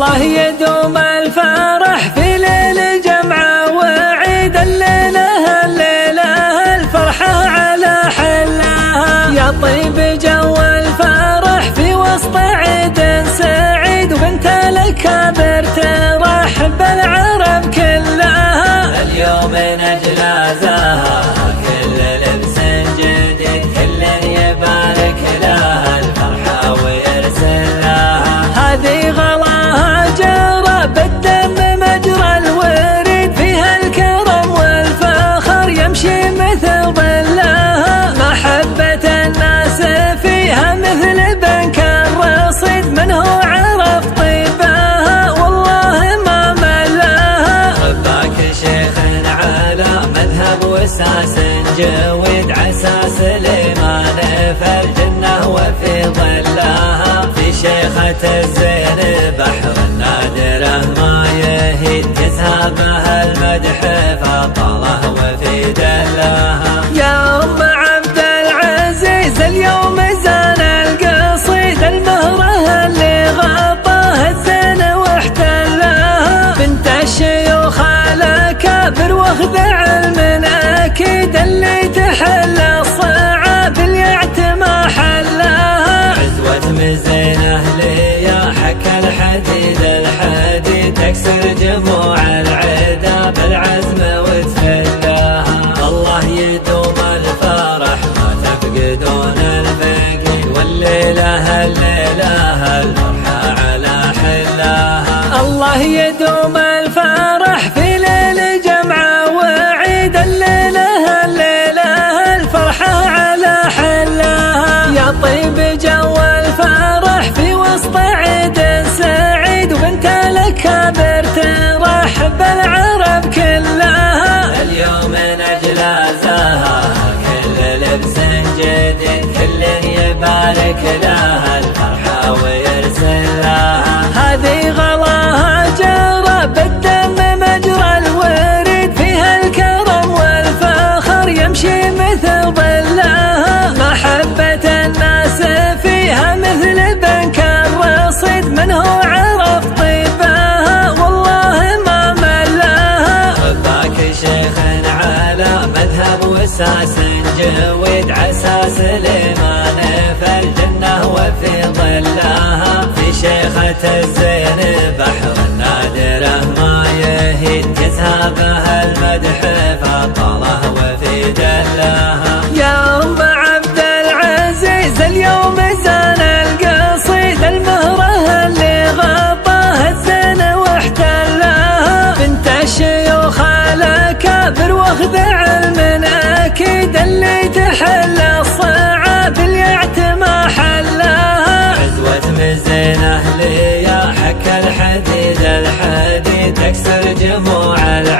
الله يدوم الفرح في ليل جمعة وعيد، الليلة الليلة الفرحة على حلها، يا طيب جو الفرح في وسط عيد سعيد، وبنت الأكابر ترحب العرب كلها. اليوم نجلازها كل لبس جديد، كل يبارك لها الفرحة ويرسل لها، هذه غلاها جرى بالدم مجرى الوريد، فيها الكرم والفخر يمشي مثل ظلها، محبة الناس فيها مثل بنك الرصيد، من هو عرف طيبها والله ما ملاها. رباك شيخ على مذهب وساس جويد، عسى سليمان في الجنة وفي ظلها، في شيخة الزين بحر النادرة ما يهيد، يسهبها المدح فطاله وفي دلها. يا أم عبد العزيز اليوم زان القصيد، المهرة اللي غطاها الزين واحتلها، بنت الشيوخ الأكابر واخذ علم أكيد، اللي تحل الصعاب اليعت ما حلها. عزوة مزينة ليا حكى الحديد الحديد، تكسر جموع العدا بالعزم وتفلاها، الله يدوم الفرح ما تفقدون الفقيد، والليلة الليلة الفرحة على حلاها. الله يدوم الفرح في ليل جمعة وعيد، الليلة الليلة الفرحة على حلاها، يا طيب جو الفرح في وسط عيد سعيد، وبنت الأكابر ترحب العرب كلها. اليوم نجلازها كل لبس جديد، كل يبارك لها الفرحة ويرسل لها، هذه غلاها جرى بالدم مجرى الوريد، فيها الكرم والفخر يمشي مثل ظلها، محبة الناس فيها مثل بنك الرصيد، من هو عرف طيبها والله ما ملاها. رباك شيخ على مذهب وساس جويد، عسى سليمان في الجنة وفي ظلها، في شيخة الزين بحر النادرة ما يهيد، يسهبها المدح فطاله وفي دلها. يا أم عبد العزيز اليوم زان القصيد، المهرة اللي غطاها الزين واحتلها، بنت الشيوخ الأكابر واخذ علم أكيد، اللي تحل الصعاب اليعت ما حلها. عزوة مزينة ليا حكى الحديد الحديد، تكسر جموع العدا